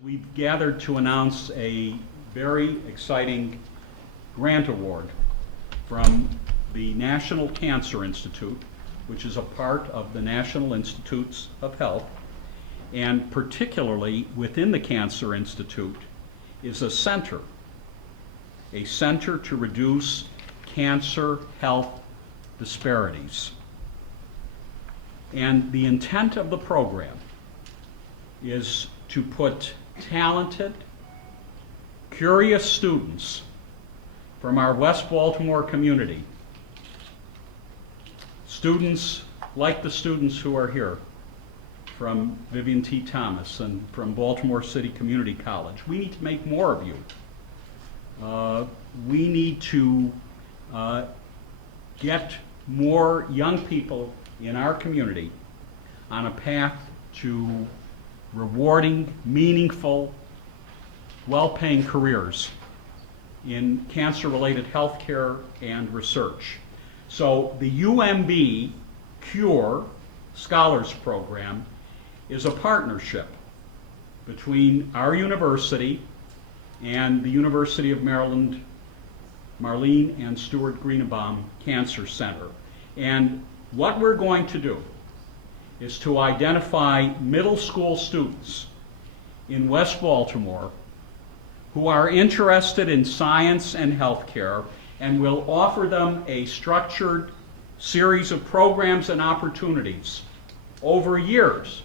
We've gathered to announce a very exciting grant award from the National Cancer Institute, which is a part of the National Institutes of Health, and particularly within the Cancer Institute is a center to reduce cancer health disparities. And the intent of the program is to put talented, curious students from our West Baltimore community, students like the students who are here from Vivian T. Thomas and from Baltimore City Community College. We need to make more of you. We need to get more young people in our community on a path to rewarding, meaningful, well-paying careers in cancer-related health care and research. So the UMB CURE Scholars Program is a partnership between our university and the University of Maryland Marlene and Stuart Greenebaum Cancer Center. And what we're going to do is to identify middle school students in West Baltimore who are interested in science and healthcare, and will offer them a structured series of programs and opportunities over years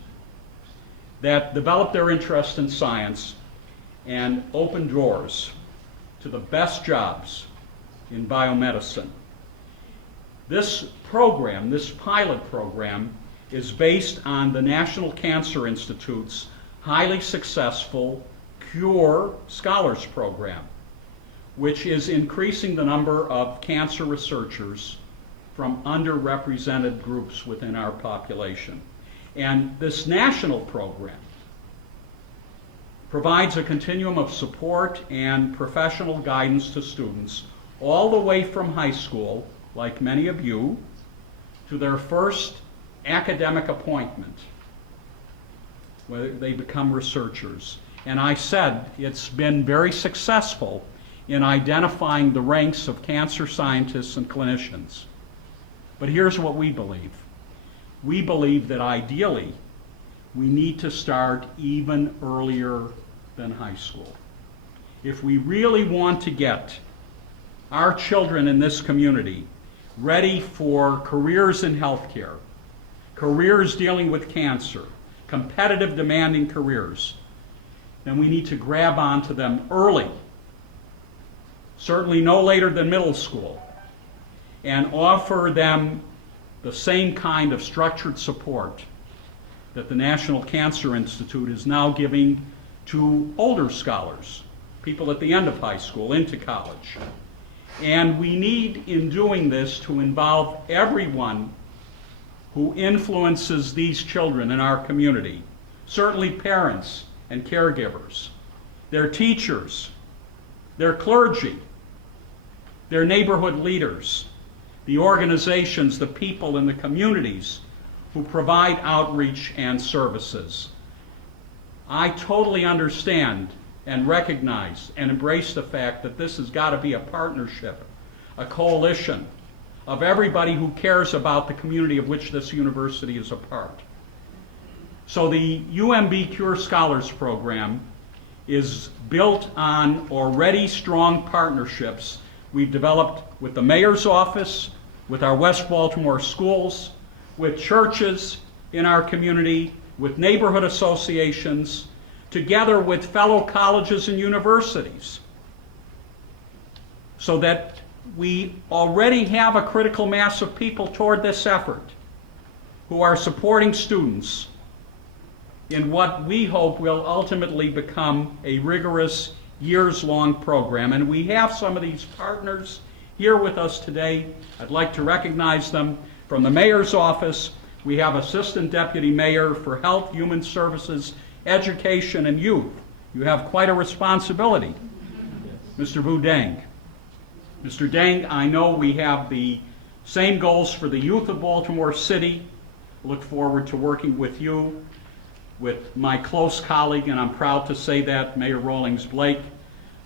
that develop their interest in science and open doors to the best jobs in biomedicine. This program, this pilot program, is based on the National Cancer Institute's highly successful CURE Scholars Program, which is increasing the number of cancer researchers from underrepresented groups within our population. And this national program provides a continuum of support and professional guidance to students all the way from high school, like many of you, to their first academic appointment, where they become researchers. And I said it's been very successful in identifying the ranks of cancer scientists and clinicians. But here's what we believe. We believe that ideally we need to start even earlier than high school. If we really want to get our children in this community ready for careers in healthcare, careers dealing with cancer, competitive, demanding careers, then we need to grab onto them early, certainly no later than middle school, and offer them the same kind of structured support that the National Cancer Institute is now giving to older scholars, people at the end of high school, into college. And we need, in doing this, to involve everyone who influences these children in our community, certainly parents and caregivers, their teachers, their clergy, their neighborhood leaders, the organizations, the people in the communities who provide outreach and services. I totally understand and recognize and embrace the fact that this has got to be a partnership, a coalition of everybody who cares about the community of which this university is a part. So the UMB CURE Scholars Program is built on already strong partnerships we've developed with the mayor's office, with our West Baltimore schools, with churches in our community, with neighborhood associations, together with fellow colleges and universities, so that we already have a critical mass of people toward this effort who are supporting students in what we hope will ultimately become a rigorous years-long program. And we have some of these partners here with us today. I'd like to recognize them. From the mayor's office, we have Assistant Deputy Mayor for Health, Human Services, Education, and Youth. You have quite a responsibility, Mr. Vu Deng. Mr. Deng, I know we have the same goals for the youth of Baltimore City. Look forward to working with you. with my close colleague, and I'm proud to say that, Mayor Rawlings Blake,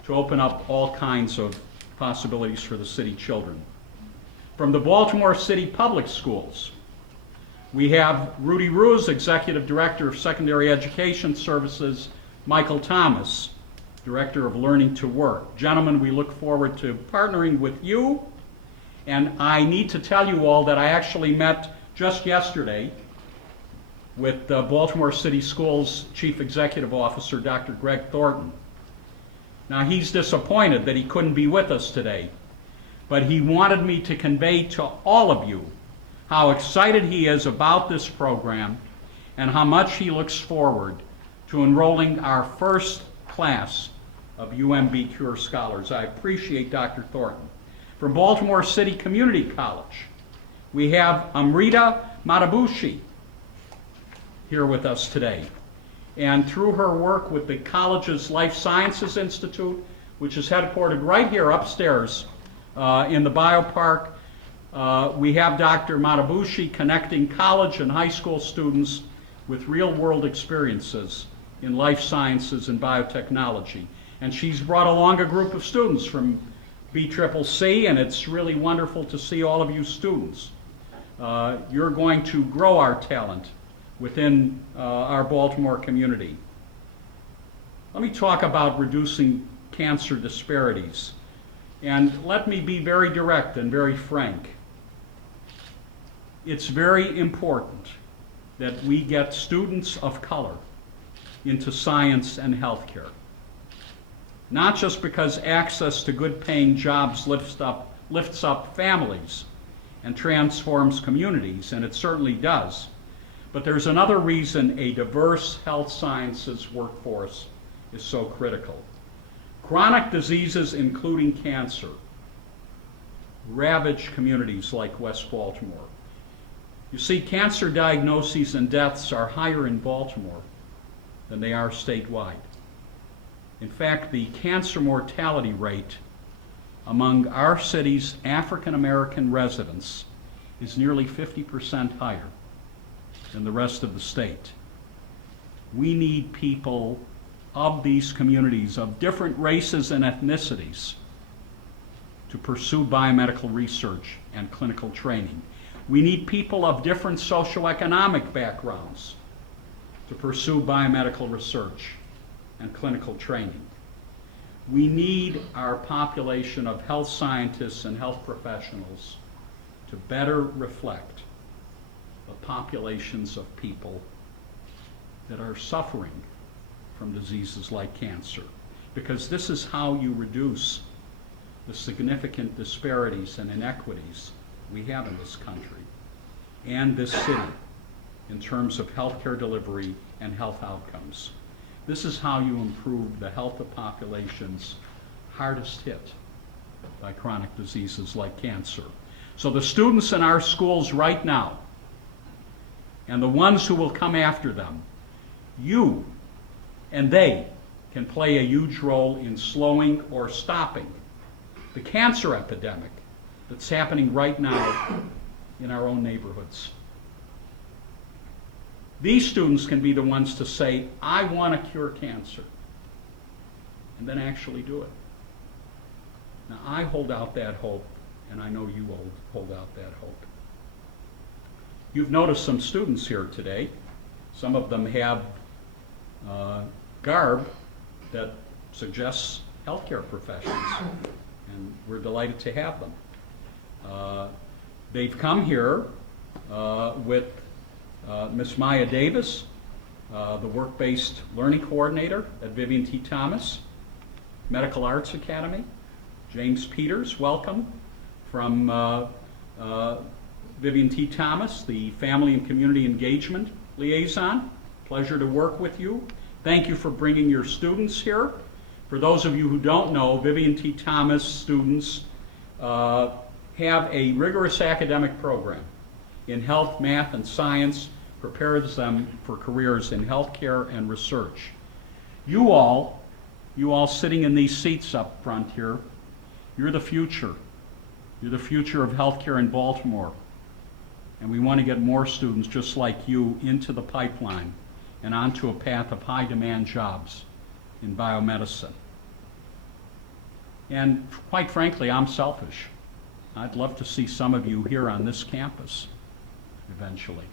to open up all kinds of possibilities for the city children. From the Baltimore City Public Schools, we have Rudy Ruse, Executive Director of Secondary Education Services, Michael Thomas, Director of Learning to Work. Gentlemen, we look forward to partnering with you, and I need to tell you all that I actually met just yesterday with Baltimore City Schools Chief Executive Officer, Dr. Greg Thornton. Now, he's disappointed that he couldn't be with us today, but he wanted me to convey to all of you how excited he is about this program and how much he looks forward to enrolling our first class of UMB Cure Scholars. I appreciate Dr. Thornton. From Baltimore City Community College, we have Amrita Matabushi here with us today. And through her work with the college's Life Sciences Institute, which is headquartered right here upstairs in the biopark, we have Dr. Matabushi connecting college and high school students with real-world experiences in life sciences and biotechnology. And she's brought along a group of students from BCCC, and it's really wonderful to see all of you students. You're going to grow our talent within our Baltimore community. Let me talk about reducing cancer disparities. And let me be very direct and very frank. It's very important that we get students of color into science and healthcare. Not just because access to good paying jobs lifts up families and transforms communities, and it certainly does, but there's another reason a diverse health sciences workforce is so critical. Chronic diseases, including cancer, ravage communities like West Baltimore. You see, cancer diagnoses and deaths are higher in Baltimore than they are statewide. In fact, the cancer mortality rate among our city's African American residents is nearly 50% higher than the rest of the state. We need people of these communities, of different races and ethnicities, to pursue biomedical research and clinical training. We need people of different socioeconomic backgrounds to pursue biomedical research and clinical training. We need our population of health scientists and health professionals to better reflect the populations of people that are suffering from diseases like cancer, because this is how you reduce the significant disparities and inequities we have in this country and this city in terms of healthcare delivery and health outcomes. This is how you improve the health of populations hardest hit by chronic diseases like cancer. So the students in our schools right now, and the ones who will come after them, you and they can play a huge role in slowing or stopping the cancer epidemic that's happening right now in our own neighborhoods. These students can be the ones to say, I want to cure cancer, and then actually do it. Now, I hold out that hope, and I know you will hold out that hope. You've noticed some students here today. Some of them have garb that suggests healthcare professions, and we're delighted to have them. They've come here with Ms. Maya Davis, the work-based learning coordinator at Vivian T. Thomas Medical Arts Academy. James Peters, welcome, from Vivian T. Thomas, the Family and Community Engagement Liaison. Pleasure to work with you. Thank you for bringing your students here. For those of you who don't know, Vivian T. Thomas students have a rigorous academic program in health, math, and science, prepares them for careers in healthcare and research. You all sitting in these seats up front here, you're the future. You're the future of healthcare in Baltimore. And we want to get more students just like you into the pipeline and onto a path of high-demand jobs in biomedicine. And quite frankly, I'm selfish. I'd love to see some of you here on this campus eventually.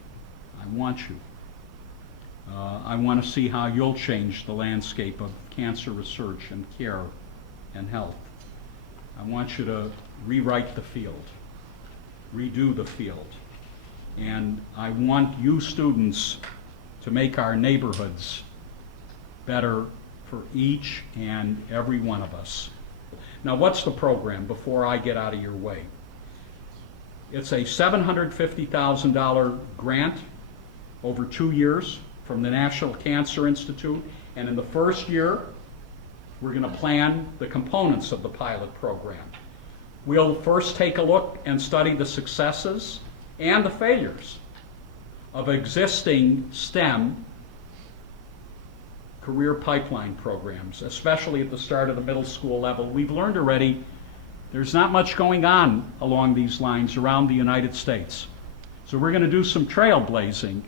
I want you. I want to see how you'll change the landscape of cancer research and care and health. I want you to rewrite the field, redo the field. And I want you students to make our neighborhoods better for each and every one of us. Now, what's the program before I get out of your way? It's a $750,000 grant over 2 years from the National Cancer Institute. And in the first year, we're going to plan the components of the pilot program. We'll first take a look and study the successes and the failures of existing STEM career pipeline programs, especially at the start of the middle school level. We've learned already there's not much going on along these lines around the United States. So we're going to do some trailblazing,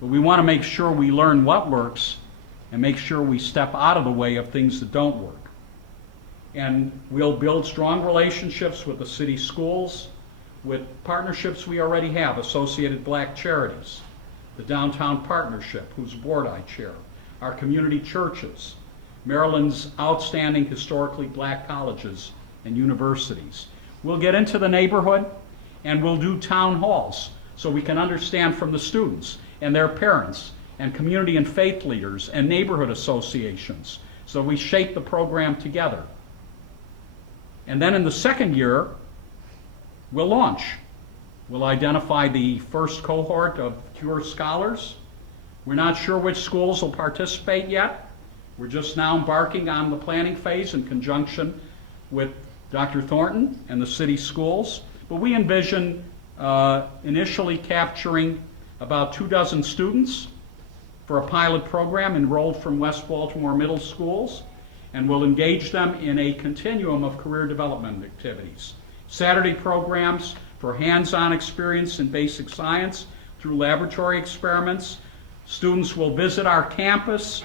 but we want to make sure we learn what works and make sure we step out of the way of things that don't work. And we'll build strong relationships with the city schools, with partnerships we already have, Associated Black Charities, the Downtown Partnership, whose board I chair, our community churches, Maryland's outstanding historically black colleges and universities. We'll get into the neighborhood and we'll do town halls so we can understand from the students and their parents and community and faith leaders and neighborhood associations, so we shape the program together. And then in the second year, we'll launch. We'll identify the first cohort of Cure Scholars. We're not sure which schools will participate yet. We're just now embarking on the planning phase in conjunction with Dr. Thornton and the city schools. But we envision initially capturing about 24 students for a pilot program enrolled from West Baltimore middle schools, and we'll engage them in a continuum of career development activities. Saturday programs for hands-on experience in basic science through laboratory experiments. Students will visit our campus.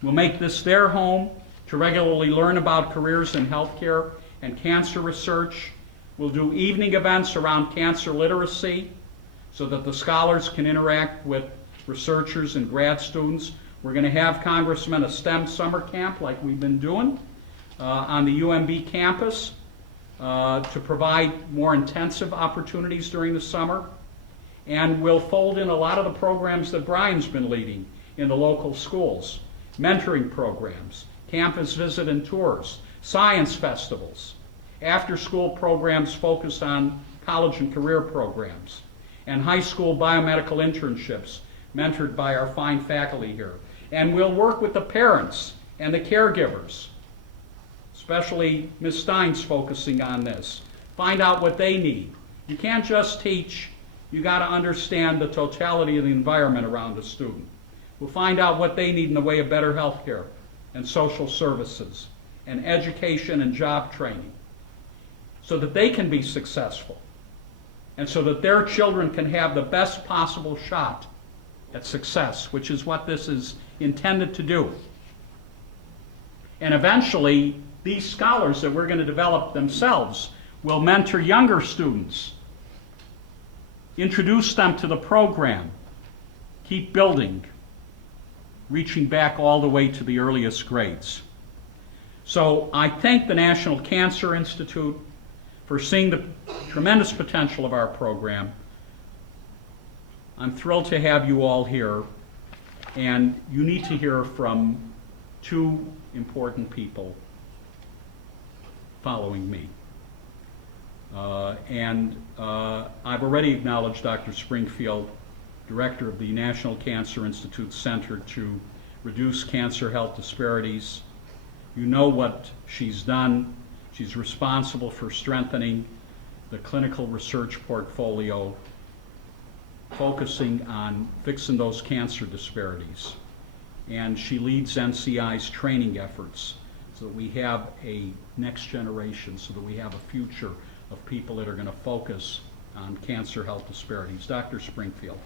We'll make this their home to regularly learn about careers in healthcare and cancer research. We'll do evening events around cancer literacy so that the scholars can interact with researchers and grad students. We're going to have, Congressman, a STEM summer camp like we've been doing on the UMB campus to provide more intensive opportunities during the summer. And we'll fold in a lot of the programs that Brian's been leading in the local schools. Mentoring programs, campus visit and tours, science festivals, after-school programs focused on college and career programs, and high school biomedical internships mentored by our fine faculty here. And we'll work with the parents and the caregivers, especially Ms. Stein's focusing on this. Find out what they need. You can't just teach, you got to understand the totality of the environment around a student. We'll find out what they need in the way of better health care and social services and education and job training so that they can be successful and so that their children can have the best possible shot at success, which is what this is intended to do. And eventually, these scholars that we're going to develop themselves will mentor younger students, introduce them to the program, keep building, reaching back all the way to the earliest grades. So I thank the National Cancer Institute for seeing the tremendous potential of our program. I'm thrilled to have you all here, and you need to hear from two important people following me. I've already acknowledged Dr. Springfield, Director of the National Cancer Institute Center to Reduce Cancer Health Disparities. You know what she's done. She's responsible for strengthening the clinical research portfolio, focusing on fixing those cancer disparities. And she leads NCI's training efforts so that we have a next generation, so that we have a future of people that are going to focus on cancer health disparities. Dr. Springfield.